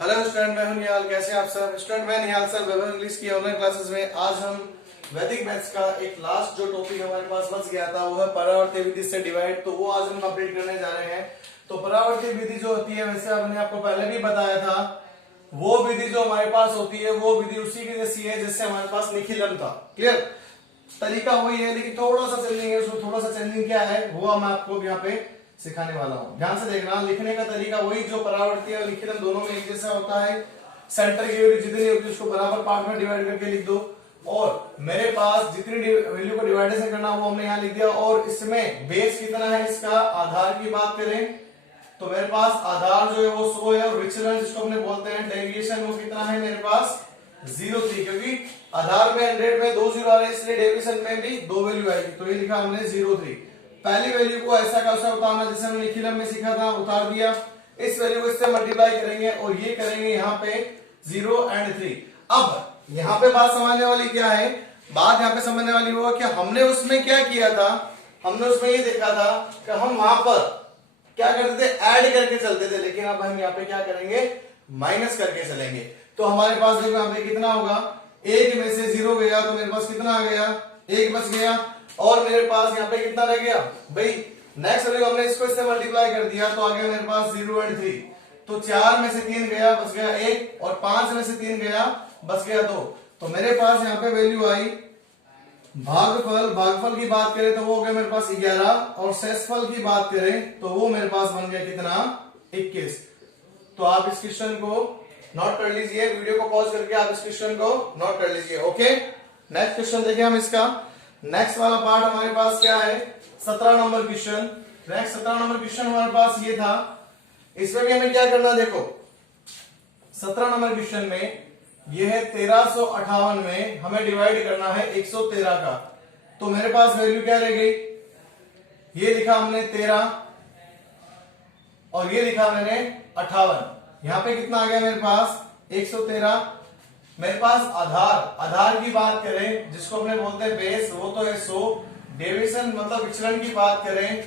Hello student, मैं हूं निहाल। कैसे हैं आप सब स्टूडेंट? मैं निहाल सर वैभव इंग्लिश की ऑनलाइन क्लासेस में आज हम वैदिक मैथ्स का एक लास्ट जो टॉपिक हमारे पास बच गया था वो है परावर्ती विधि से डिवाइड। तो वो आज हम कंप्लीट करने जा रहे हैं। तो परावर्ती विधि जो होती है, वैसे मैंने आपको पहले भी बताया था, वो विधि जो हमारे पास होती है वो विधि उसी की जैसी है जिससे हमारे पास निखिलम था। क्लियर? तरीका वही है, लेकिन थोड़ा सा चेंजिंग है। उसमें थोड़ा सा चेंजिंग क्या है वो मैं आपको यहाँ पे सिखाने वाला हूँ। ध्यान से देखना। लिखने का तरीका वही, जो परावर्ती और निखिलम दोनों में एक जैसा होता है। सेंटर की वैल्यू जितनी होती है उसको बराबर पार्ट में डिवाइड करके लिख दो। और मेरे पास जितनी वैल्यू को डिवाइडेशन करना वो हमने यहाँ लिख दिया। और इसमें बेस कितना है इसका, आधार की बात करें तो मेरे पास आधार जो है वो 100 है। और विचलन जिसको अपने बोलते हैं डेविएशन, वो कितना है मेरे पास 0.3, क्योंकि आधार में 100 में 2 जीरो आ रहे हैं, इसलिए डेविएशन में भी 2 वैल्यू आएगी। तो ये लिखा हमने 0.3। पहली वैल्यू को ऐसा का वैसा उतारना, जैसे हमने निखिलम में सीखा था, उतार दिया। इस वैल्यू को इससे मल्टीप्लाई करेंगे और ये करेंगे यहाँ पे 0 और 3। अब यहाँ पे बात समझने वाली क्या है, बात यहाँ पे समझने वाली वो कि हमने उसमें क्या किया था। हमने उसमें ये देखा था कि हम वहां पर क्या करते थे, ऐड करके चलते थे, लेकिन अब हम यहाँ पे क्या करेंगे, माइनस करके चलेंगे। तो हमारे पास देखो यहाँ पे कितना होगा, 1 में से 0 गया तो मेरे पास कितना आ गया, 1 बच गया। और मेरे पास यहाँ पे कितना रह गया भाई, नेक्स्ट वैल्यू हमने इसको इससे मल्टीप्लाई कर दिया तो आ गया मेरे पास 0 और 3। तो 4 में से 3 गया, बच गया 1। और 5 में से 3 गया, बच गया 2। तो मेरे पास यहाँ पे वैल्यू आई भागफल की बात करें तो वो हो गया मेरे पास 11। और शेषफल की बात करें तो वो मेरे पास बन गया कितना, 21। तो आप इस क्वेश्चन को नोट कर लीजिए, वीडियो को पॉज करके आप इस क्वेश्चन को नोट कर लीजिए। ओके, नेक्स्ट क्वेश्चन देखिए हम इसका। नेक्स्ट वाला पार्ट हमारे पास क्या है, 17 number question. Next 17 number question हमारे पास ये था। इसमें भी हमें क्या करना, देखो 17 नंबर क्वेश्चन में ये है 1358 में हमें डिवाइड करना है 113 का। तो मेरे पास वैल्यू क्या रह गई, ये लिखा हमने 13 और ये लिखा मैंने 58। यहां पे कितना आ गया मेरे पास 113। मेरे पास आधार की बात करें जिसको अपने बोलते हैं बेस, वो तो है 100। डेविएशन मतलब विचलन की बात करें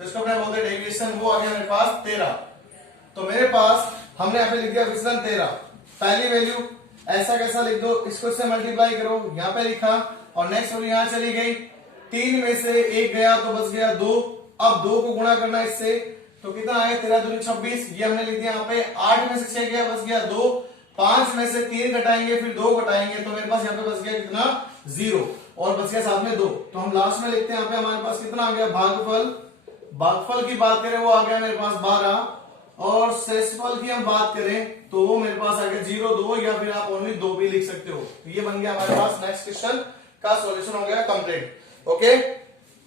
जिसको अपने बोलते हैं डेविएशन, वो आ गया मेरे पास 13। तो मेरे पास हमने यहाँ पे लिख दिया विचलन 13। पहली वैल्यू ऐसा कैसा लिख दो, इसको इससे मल्टीप्लाई करो, यहाँ पे लिखा। और नेक्स्ट वैल्यू यहाँ चली गई, 3 में से 1 गया तो बच गया 2। अब 2 को गुणा करना इससे तो कितना आया, 13 दूनी 26। ये हमने लिख दिया यहाँ पे। 8 में से 6 गया, बच गया 2। 5 में से 3 घटाएंगे फिर 2 घटाएंगे तो मेरे पास यहाँ पे बच गया कितना, 0। और बच गया साथ में 2। तो हम लास्ट में लिखते हैं यहाँ पे हमारे पास कितना आ गया, भागफल की बात करें वो आ गया मेरे पास 12। और शेषफल की हम बात करें तो वो मेरे पास आ गया 0, 2, या फिर आप ओनली 2 भी लिख सकते हो। तो ये बन गया हमारे पास नेक्स्ट क्वेश्चन का सॉल्यूशन हो गया कंप्लीट। ओके,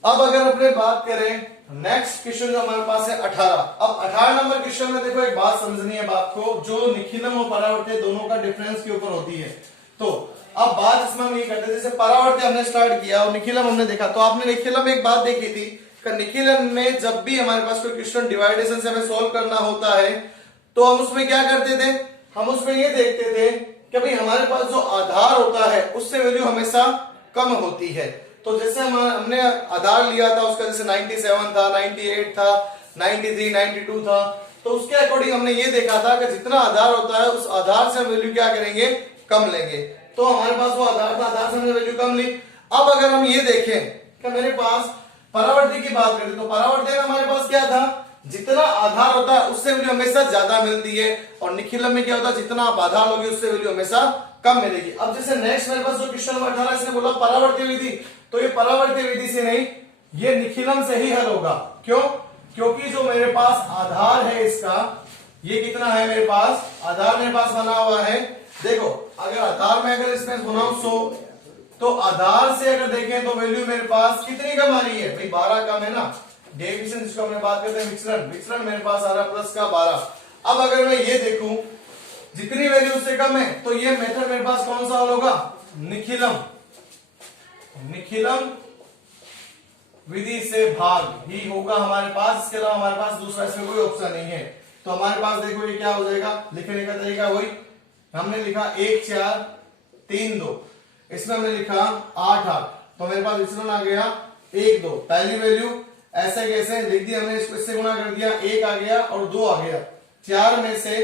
अब अगर अपने बात करें नेक्स्ट क्वेश्चन जो हमारे पास है 18। अब 18 नंबर क्वेश्चन में देखो एक बात समझनी है, बात को जो निखिलम और परावर्ती दोनों का डिफरेंस के ऊपर होती है। तो अब बात इसमें हम ये करते हैं, जैसे परावर्ती हमने स्टार्ट किया और निखिलम हमने देखा। तो आपने निखिलम में एक बात देखी थी, निखिलम में जब भी हमारे पास कोई क्वेश्चन डिवाइडेशन से हमें सॉल्व करना होता है तो हम उसमें क्या करते थे, हम उसमें ये देखते थे कि भाई हमारे पास जो आधार होता है उससे वैल्यू हमेशा कम होती है। तो जैसे हमने आधार लिया था उसका, जैसे 97 था, 98 था, 93, 92 था, तो उसके अकॉर्डिंग हमने ये देखा था कि जितना आधार होता है उस आधार से वैल्यू क्या करेंगे, कम लेंगे। तो हमारे पास वो आधार था, आधार से हमने वैल्यू कम ली। अब अगर हम ये देखें कि मेरे पास परावर्ती की बात करें तो परावर्ती में हमारे पास क्या था, जितना आधार होता है उससे वैल्यू हमेशा ज्यादा मिलती है। और निखिलम में क्या होता है, जितना आप आधार लोगे उससे वैल्यू हमेशा कम मिलेगी। अब जैसे नेक्स्ट मेरे पास जो क्वेश्चन नंबर 18 इसने बोला परावर्ती विधि, तो ये परावर्ती विधि से नहीं, ये निखिलम से ही हल होगा। क्यों? क्योंकि जो मेरे पास आधार है इसका, ये कितना है मेरे पास, आधार मेरे पास बना हुआ है। देखो अगर आधार में अगर इसमें बनाओ 100, तो आधार से अगर देखें तो वैल्यू मेरे पास कितनी कम आ रही है भाई, 12 कम है ना। डेविएशन जिसको हमने बात करते हैं विचलन मेरे पास आ रहा है प्लस का 12। अब अगर मैं ये देखूं जितनी वैल्यू उससे कम है तो ये मेथड मेरे पास कौन सा होगा, निखिलम विधि से भाग ही होगा हमारे पास। इसके अलावा हमारे पास दूसरा इसमें कोई ऑप्शन नहीं है। तो हमारे पास देखो ये क्या हो जाएगा, लिखने का तरीका वही, हमने लिखा 1 4 3 2, इसमें हमने लिखा 8 8, तो मेरे पास विचलन आ गया 1 2। पहली वैल्यू ऐसे कैसे लिख दी हमने, इसको इससे गुणा कर दिया, 1 आ गया और 2 आ गया। 4 में से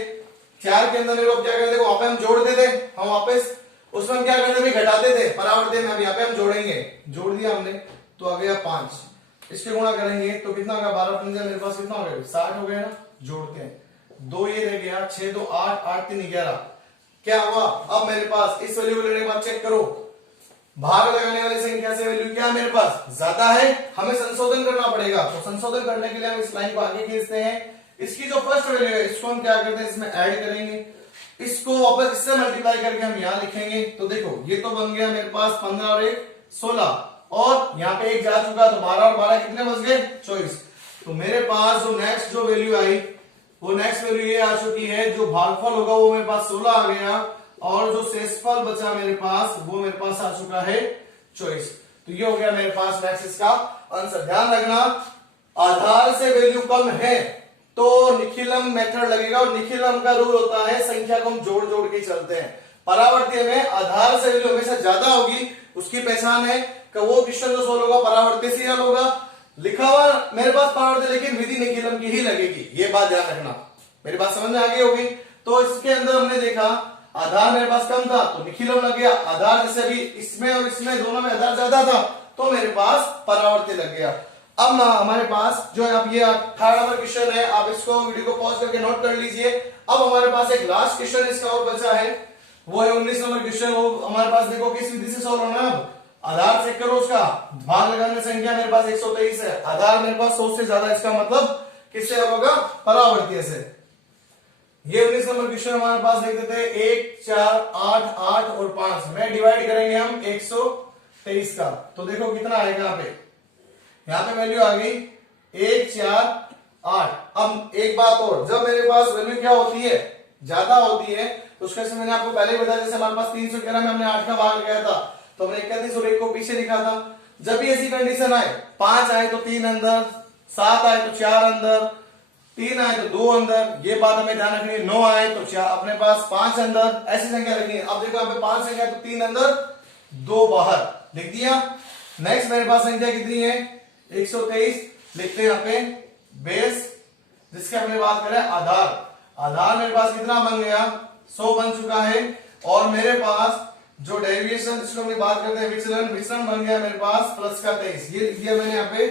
4 के अंदर मेरे को क्या करते, वहां पे हम जोड़ते थे, हम वापस उसमें हम क्या करते भाई घटाते थे परावर्ती में, अब यहाँ पे हम जोड़ेंगे, जोड़ दिया हमने तो आ गया 5, इसके गुणा करेंगे तो कितना होगा 12 पंजे मेरे पास कितना हो गया 60 हो गया ना, जोड़ते हैं 2 ये रह गया 6 2 8 8 3 11, क्या हुआ अब मेरे पास इस वैल्यू को लेने के बाद चेक करो भाग लगाने वाली संख्या से वैल्यू क्या मेरे पास ज्यादा है, हमें संशोधन करना पड़ेगा, तो संशोधन करने के लिए हम इस लाइन को आगे खींचते हैं, इसकी जो फर्स्ट वैल्यू है इसको हम क्या करते हैं इसमें ऐड करेंगे, इसको वापस इससे मल्टीप्लाई करके हम यहां लिखेंगे, तो देखो ये तो बन गया मेरे पास 15 और 1 16 और यहाँ पे 1 जा चुका तो 12 और 12 कितने बच गए 24, तो मेरे पास जो नेक्स्ट जो वैल्यू आई वो नेक्स्ट वैल्यू ये आ चुकी है, जो भागफल होगा वो मेरे पास 16 आ गया और जो शेषफल बचा मेरे पास वो मेरे पास आ चुका है 24, तो ये हो गया मेरे पास नेक्स्ट इसका आंसर। ध्यान रखना आधार से वैल्यू कम है तो निखिलम मेथड लगेगा और निखिलम का रूल होता है संख्या को हम जोड़ जोड़ के चलते हैं, परावर्ती में आधार से वैल्यू हमेशा ज्यादा होगी, उसकी पहचान है कि वो क्वेश्चन जो सोल्व होगा परावर्ती से हल होगा, लिखा हुआ मेरे पास परावर्ती लेकिन विधि निखिलम की ही लगेगी, ये बात ध्यान रखना, मेरी बात समझ में आ गई होगी। तो इसके अंदर हमने देखा आधार मेरे पास कम था तो निखिलम लग गया, आधार जैसे अभी इसमें और इसमें दोनों में आधार ज्यादा था तो मेरे पास परावर्ती लग गया। अब ना हमारे पास जो अब ये 18 नंबर क्वेश्चन है, आप इसको वीडियो को पॉज करके नोट कर लीजिए। अब हमारे पास एक लास्ट क्वेश्चन इसका और बचा है, वो है 19 नंबर क्वेश्चन, वो हमारे पास देखो किस विधि से सॉल्व होना है। अब आधार चेक करो, उसका भाग लगाने संख्या मेरे पास 123 है, आधार मेरे पास 100 से ज्यादा, इसका मतलब किससे होगा परावर्ती से। ये 19 नंबर क्वेश्चन हमारे पास देख देते हैं 1 4 8 8 और 5 में डिवाइड करेंगे हम 123 का, तो देखो कितना आएगा यहाँ पे वैल्यू आ गई 1 4 8। अब एक बात और, जब मेरे पास वैल्यू क्या होती है ज्यादा होती है तो उसके से मैंने आपको पहले ही बताया, जैसे हमारे पास 311 में हमने 8 का भाग लगाया था तो हमने 31 और 1 को पीछे लिखा था। जब भी ऐसी कंडीशन आए 5 आए तो 3 अंदर, 7 आए तो 4 अंदर, 3 आए तो 2 अंदर, ये बात हमें ध्यान रखनी है। 9 आए तो 4 अपने पास 5 अंदर, ऐसी संख्या लिखनी है। अब देखो यहाँ पे 5 संख्या तो 3 अंदर 2 बाहर लिख दिया। नेक्स्ट मेरे पास संख्या कितनी है 123, लिखते हैं यहाँ पे बेस, जिसके हमने बात करें आधार, आधार मेरे पास कितना बन गया 100 बन चुका है, और मेरे पास जो डेविएशन जिसको हमने बात करते हैं विचलन, विचलन बन गया मेरे पास प्लस का 23, ये लिख दिया मैंने यहाँ पे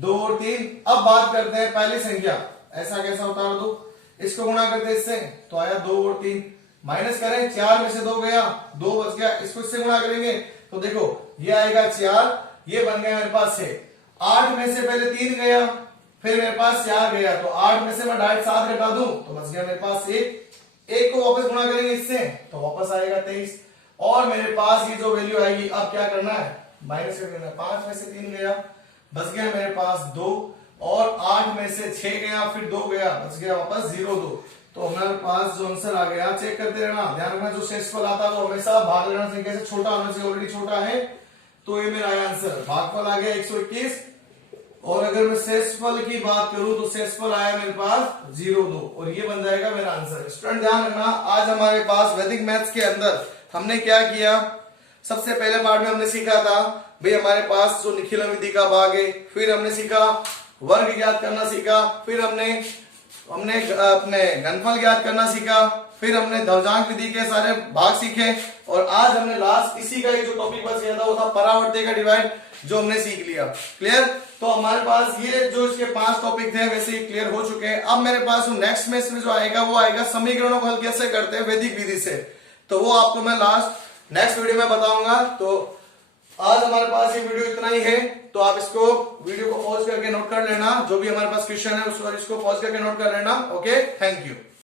2 और 3। अब बात करते हैं पहली संख्या, ऐसा कैसा उतार दो, इसको गुणा करते हैं इससे तो आया 2 और 3, माइनस करें 4 में से 2 गया 2 बच गया, इसको इससे गुणा करेंगे तो देखो ये आएगा 4, ये बन गया मेरे पास 6, 8 में से पहले 3 गया फिर मेरे पास 4 गया तो 8 में से मैं डायरेक्ट 7 घटा दूं तो बच गया मेरे पास 1 को वापस गुणा करेंगे इससे तो वापस आएगा 23, और मेरे पास ये जो वैल्यू आएगी अब क्या करना है माइनस करना है, 5 में से 3 गया बच गया मेरे पास 2, और 8 में से 6 गया फिर 2 गया बच गया वापस 0 2, तो हमारे पास जो आंसर आ गया चेक करते रहना, ध्यान रखना जो शेषफल आता है वो हमेशा भाग लगाना संख्या से छोटा होना चाहिए, ऑलरेडी छोटा है, तो ये मेरा आंसर भागफल आ गया 121, और अगर मैं शेषफल की बात करूं तो शेषफल आया मेरे पास 0 2, और ये बन जाएगा मेरा आंसर। स्टूडेंट ध्यान रखना आज हमारे पास वैदिक मैथ्स के अंदर हमने क्या किया, सबसे पहले पार्ट में हमने सीखा था भाई हमारे पास जो निखिलम विधि का भाग है, फिर हमने सीखा वर्ग ज्ञात करना सीखा, फिर हमने अपने घनफल ज्ञात करना सीखा, फिर हमने ध्वजांक विधि के सारे भाग सीखे, और आज हमने लास्ट इसी का एक जो टॉपिक बच गया था वो था परावर्ती का डिवाइड, जो हमने सीख लिया। क्लियर? तो हमारे पास ये जो इसके 5 टॉपिक थे वैसे ही क्लियर हो चुके हैं। अब मेरे पास नेक्स्ट में इसमें जो आएगा वो आएगा समीकरणों को हल कैसे करते हैं वैदिक विधि से, तो वो आपको मैं लास्ट नेक्स्ट वीडियो में बताऊंगा। तो आज हमारे पास ये वीडियो इतना ही है, तो आप इसको वीडियो को पॉज करके नोट कर लेना, जो भी हमारे पास क्वेश्चन है उसको इसको पॉज करके नोट कर लेना। Okay, thank you.